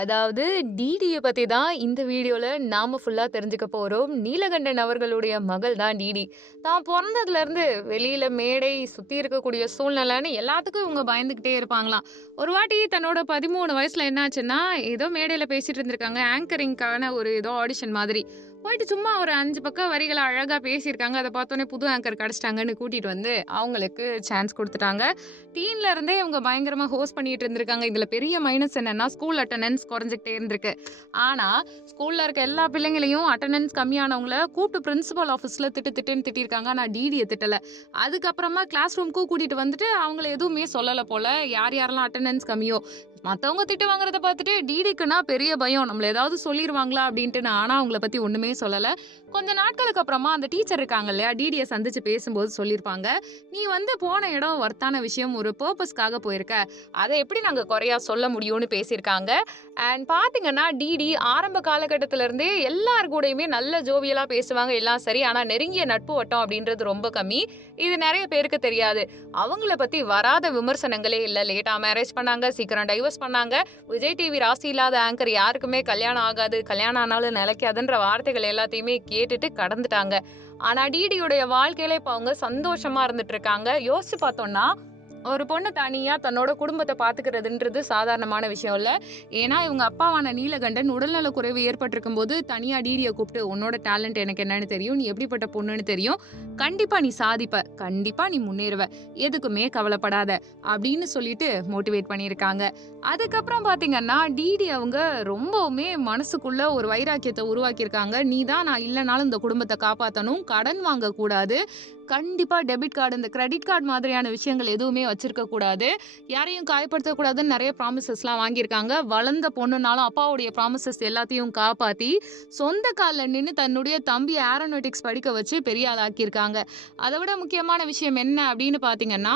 அதாவது டிடியை பற்றி தான் இந்த வீடியோவில் நாம் ஃபுல்லாக தெரிஞ்சுக்க போகிறோம் நீலகண்டன் அவர்களுடைய மகள் தான் டிடி. தான் பிறந்ததுலேருந்து வெளியில் மேடை, சுற்றி இருக்கக்கூடிய சூழ்நிலைன்னு எல்லாத்துக்கும் இவங்க பயந்துக்கிட்டே இருப்பாங்களாம். ஒரு வாட்டி தன்னோட பதிமூணு வயசில் என்னாச்சுன்னா, ஏதோ மேடையில் பேசிகிட்டு இருந்திருக்காங்க. ஆங்கரிங்க்கான ஒரு ஏதோ ஆடிஷன் மாதிரி. போயிட்டு சும்மா ஒரு அஞ்சு பக்கம் வரிகளை அழகாக பேசியிருக்காங்க. அதை பார்த்தோன்னே புது ஆங்கர் கிடச்சிட்டாங்கன்னு கூட்டிகிட்டு வந்து அவங்களுக்கு சான்ஸ் கொடுத்துட்டாங்க டீன்ல இருந்தே இவங்க பயங்கரமாக ஹோஸ்ட் பண்ணிட்டு இருந்திருக்காங்க. இதில் பெரிய மைனஸ் என்னன்னா, ஸ்கூல் அட்டண்டன்ஸ் குறைஞ்சிக்கிட்டே இருந்திருக்கு. ஆனால் ஸ்கூலில் இருக்க எல்லா பிள்ளைங்களையும் அட்டண்டன்ஸ் கம்மியானவங்கள கூப்பிட்டு பிரின்சிபல் ஆஃபீஸில் திட்டு திட்டுன்னு திட்டியிருக்காங்க. ஆனால் டிடியை திட்டலை அதுக்கப்புறமா கிளாஸ் ரூம்க்கும் கூட்டிகிட்டு வந்துட்டு அவங்கள எதுவுமே சொல்லலை போல் யார் யாரெல்லாம் அட்டண்டன்ஸ் கம்மியோ மற்றவங்க திட்டு வாங்குறத பார்த்துட்டு டிடிக்குன்னா பெரிய பயம். நம்மள ஏதாவது சொல்லிடுவாங்களா அப்படின்ட்டு நான் ஆனால் அவங்கள பற்றி ஒன்றுமே சொல்லலை கொஞ்ச நாட்களுக்கு அப்புறமா அந்த டீச்சர் இருக்காங்க இல்லையா? டிடியை சந்திச்சு பேசும்போது சொல்லியிருப்பாங்க. "நீ வந்து போன இடம் ஒர்த்தான விஷயம். ஒரு பர்பஸ்க்காக போயிருக்க. அதை எப்படி நாங்கள் குறையா சொல்ல முடியும்னு" பேசியிருக்காங்க. அண்ட் பார்த்தீங்கன்னா, டிடி ஆரம்ப காலகட்டத்திலேருந்தே எல்லார் கூடயுமே நல்ல ஜோவியலாக பேசுவாங்க. எல்லாம் சரி. ஆனால் நெருங்கிய நட்பு வட்டம் அப்படின்றது ரொம்ப கம்மி. இது நிறைய பேருக்கு தெரியாது. அவங்கள பற்றி வராத விமர்சனங்களே இல்லை லேட்டாக மேரேஜ் பண்ணாங்க. சீக்கிரம் டைவர்ஸ் பண்ணாங்க. விஜய் டிவி ராசி இல்லாத ஆங்கர் யாருக்குமே கல்யாணம் ஆகாது. கல்யாணம் ஆனாலும் நிலைக்காதுன்ற வார்த்தைகள் எல்லாத்தையுமே கேட்டுட்டு கடந்துட்டாங்க. ஆனா டிடியுடைய வாழ்க்கையில இப்ப அவங்க சந்தோஷமா இருந்துட்டு இருக்காங்க. யோசிச்சு பார்த்தோம்னா, ஒரு பொண்ணு தனியாக தன்னோட குடும்பத்தை பார்த்துக்கிறதுன்றது சாதாரணமான விஷயம் இல்லை ஏன்னா, இவங்க அப்பாவான நீலகண்டன் உடல்நல குறைவு ஏற்பட்டிருக்கும் போது தனியாக டிடியை கூப்பிட்டு, "உன்னோட டேலண்ட் எனக்கு என்னன்னு தெரியும். நீ எப்படிப்பட்ட பொண்ணுன்னு தெரியும். கண்டிப்பாக நீ சாதிப்ப. கண்டிப்பாக நீ முன்னேறுவ. எதுக்குமே கவலைப்படாத" அப்படின்னு சொல்லிட்டு மோட்டிவேட் பண்ணியிருக்காங்க. அதுக்கப்புறம் பார்த்தீங்கன்னா, டிடி அவங்க ரொம்பவுமே மனசுக்குள்ள ஒரு வைராக்கியத்தை உருவாக்கியிருக்காங்க. "நீ தான் நான் இல்லைனாலும் இந்த குடும்பத்தை காப்பாற்றணும் கடன் வாங்கக்கூடாது. கண்டிப்பாக டெபிட் கார்டு, இந்த கிரெடிட் கார்டு மாதிரியான விஷயங்கள் எதுவுமே வச்சிருக்க கூடாது. யாரையும் காயப்படுத்தக்கூடாதுன்னு" நிறைய ப்ராமிசஸ்லாம் வாங்கியிருக்காங்க. வளர்ந்த பொண்ணுனாலும் அப்பாவுடைய ப்ராமிசஸ் எல்லாத்தையும் காப்பாத்தி, சொந்த காலில் நின்று தன்னுடைய தம்பி ஏரோனோட்டிக்ஸ் படிக்க வச்சு பெரிய ஆளாக்கியிருக்காங்க அதை விட முக்கியமான விஷயம் என்ன அப்படின்னு பார்த்தீங்கன்னா,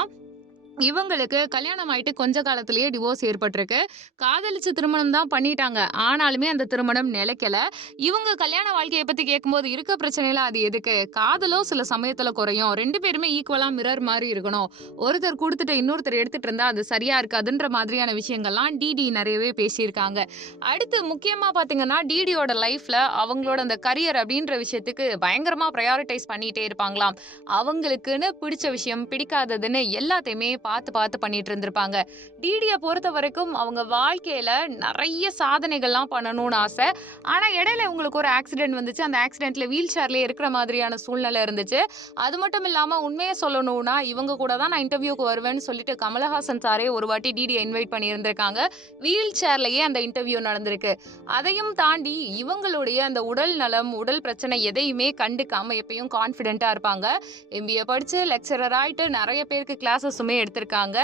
இவங்களுக்கு கல்யாணம் ஆயிட்டு கொஞ்ச காலத்திலேயே டிவோர்ஸ் ஏற்பட்டிருக்கு. காதலிச்சு திருமணம் தான் பண்ணிட்டாங்க. ஆனாலுமே அந்த திருமணம் நிலைக்கல. இவங்க கல்யாண வாழ்க்கையை பத்தி கேட்கும்போது, "இருக்க பிரச்சனையில அது எதுக்கு? காதலோ சில சமயத்துல குறையும். ரெண்டு பேருமே ஈக்குவலா மிரர் மாதிரி இருக்கணும். ஒருத்தர் கொடுத்துட்டு இன்னொருத்தர் எடுத்துட்டு இருந்தா அது சரியா இருக்காதுன்ற" மாதிரியான விஷயங்கள்லாம் டிடி நிறையவே பேசியிருக்காங்க. அடுத்து முக்கியமா பார்த்தீங்கன்னா, டிடியோட லைஃப்ல அவங்களோட அந்த கரியர் அப்படின்ற விஷயத்துக்கு பயங்கரமா ப்ரையாரிட்டைஸ் பண்ணிட்டே இருப்பாங்களாம். அவங்களுக்குன்னு பிடிச்ச விஷயம், பிடிக்காததுன்னு எல்லாத்தையுமே பார்த்து பார்த்து பண்ணிட்டு இருந்திருப்பாங்க. டிடியை பொறுத்த வரைக்கும் அவங்க வாழ்க்கையில நிறைய சாதனைகள்லாம் பண்ணணும்னு ஆசை. ஆனால் இடையில இவங்களுக்கு ஒரு ஆக்சிடென்ட் வந்துச்சு. அந்த ஆக்சிடென்ட்ல வீல் சேர்லேயே இருக்கிற மாதிரியான சூழ்நிலை இருந்துச்சு. அது மட்டும் இல்லாமல் உண்மையை சொல்லணும்னா, இவங்க கூட தான் நான் இன்டர்வியூக்கு வருவேன்னு சொல்லிட்டு கமலஹாசன் சாரே ஒரு வாட்டி டிடியை இன்வைட் பண்ணியிருந்திருக்காங்க. வீல் சேர்லயே அந்த இன்டர்வியூ நடந்திருக்கு. அதையும் தாண்டி இவங்களுடைய அந்த உடல் நலம், உடல் பிரச்சனை எதையுமே கண்டுக்காம எப்பயும் கான்ஃபிடென்ட்டாக இருப்பாங்க. எம்பிஏ படித்து லெக்சரர் ஆகிட்டு நிறைய பேருக்கு கிளாஸஸுமே கொடுத்துருக்காங்க.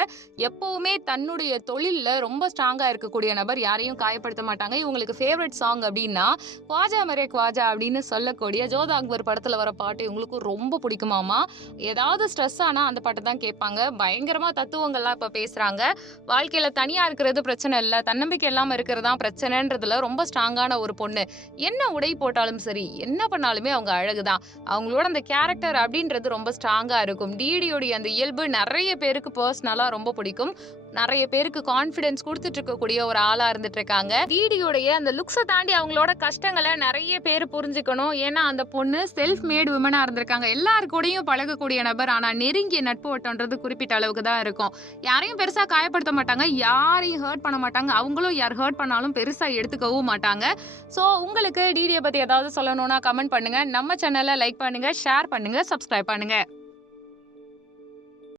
எப்போவுமே தன்னுடைய தொழிலில் ரொம்ப ஸ்ட்ராங்காக இருக்கக்கூடிய நபர் யாரையும் காயப்படுத்த மாட்டாங்க. இவங்களுக்கு ஃபேவரட் சாங் அப்படின்னா குவாஜா மரே வாஜா அப்படின்னு சொல்லக்கூடிய ஜோதா அக்பர் படத்தில் வர பாட்டு இவங்களுக்கும் ரொம்ப பிடிக்குமாமா ஏதாவது ஸ்ட்ரெஸ் ஆனால் அந்த பாட்டை தான் கேட்பாங்க. பயங்கரமாக தத்துவங்கள்லாம் இப்போ பேசுகிறாங்க வாழ்க்கையில் தனியாக இருக்கிறது பிரச்சனை இல்லை. தன்னம்பிக்கை இல்லாமல் இருக்கிறது தான் பிரச்சனைன்றதுல ரொம்ப ஸ்ட்ராங்கான ஒரு பொண்ணு. என்ன உடை போட்டாலும் சரி என்ன பண்ணாலுமே அவங்க அழகு தான். அவங்களோட அந்த கேரக்டர் அப்படின்றது ரொம்ப ஸ்ட்ராங்காக இருக்கும். டிடியோடைய அந்த இயல்பு நிறைய பேருக்கு பர்சனலாக ரொம்ப பிடிக்கும். நிறைய பேருக்கு கான்ஃபிடென்ஸ் கொடுத்துட்டு இருக்கக்கூடிய ஒரு ஆளாக இருந்துட்டு இருக்காங்க. டிடியோடைய அந்த லுக்ஸை தாண்டி அவங்களோட கஷ்டங்களை நிறைய பேர் புரிஞ்சுக்கணும். ஏன்னா, அந்த பொண்ணு செல்ஃப் மேட் உமனாக இருந்திருக்காங்க. எல்லார் கூடயும் பழகக்கூடிய நபர். ஆனால் நெருங்கிய நட்பு வட்டம்ன்றது குறிப்பிட்ட அளவுக்கு தான் இருக்கும். யாரையும் பெருசாக காயப்படுத்த மாட்டாங்க. யாரையும் ஹர்ட் பண்ண மாட்டாங்க. அவங்களும் யார் ஹர்ட் பண்ணாலும் பெருசாக எடுத்துக்கவும் மாட்டாங்க. ஸோ உங்களுக்கு டிடியை பற்றி ஏதாவது சொல்லணும்னா கமெண்ட் பண்ணுங்கள் நம்ம சேனலை லைக் பண்ணுங்கள் ஷேர் பண்ணுங்கள் சப்ஸ்கிரைப் பண்ணுங்கள்